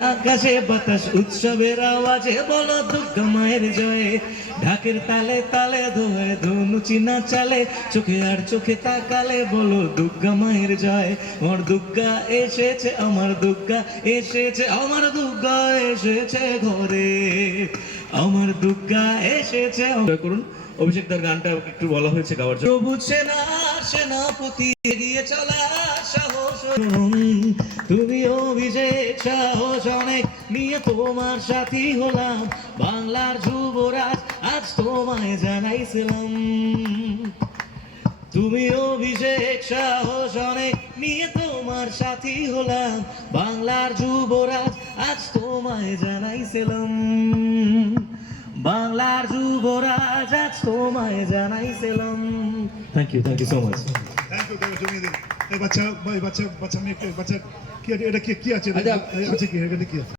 আকাশে বাতাস উৎসবের আওয়াজে বলো দুর্গা মায়ের জয়ে। ঢাকের তালে তালে ধোয়ে ধনু চিনা চালে, চোখে আর চোখে তাকালে বলো দুর্গা মায়ের জয়। আমার দুর্গা এসেছে, আমার দুর্গা এসেছে, আমার দুর্গা এসেছে ঘরে, আমার দুর্গা এসেছে। করুন অভিষেক দার গানটা একটু বলা হয়েছে গাওয়ার জন্য। সবুজ সেনা সেনাপতি এগিয়ে চলা সাহস, তুমি অভিষেক সাহস অনেক নিয়ে তোমার সাথী হলাম। বাংলার যুবরাজ আজ তোমায় জানাইছিলাম, তুমি অভিষেক সাহস অনেক নিয়ে তোমার সাথী হলাম। বাংলার যুবরাজ আজ তোমায় জানাইছিলাম, বাংলার যুবরাজ আজ তোমায় জানাইছিলাম। Thank you so much. Thank you. জমিয়ে দিন এই বাচ্চা, ভাই বাচ্চা বাচ্চা মেয়ে বাচ্চা কি এটা কি আছে, আচ্ছা কি এটা কি আছে?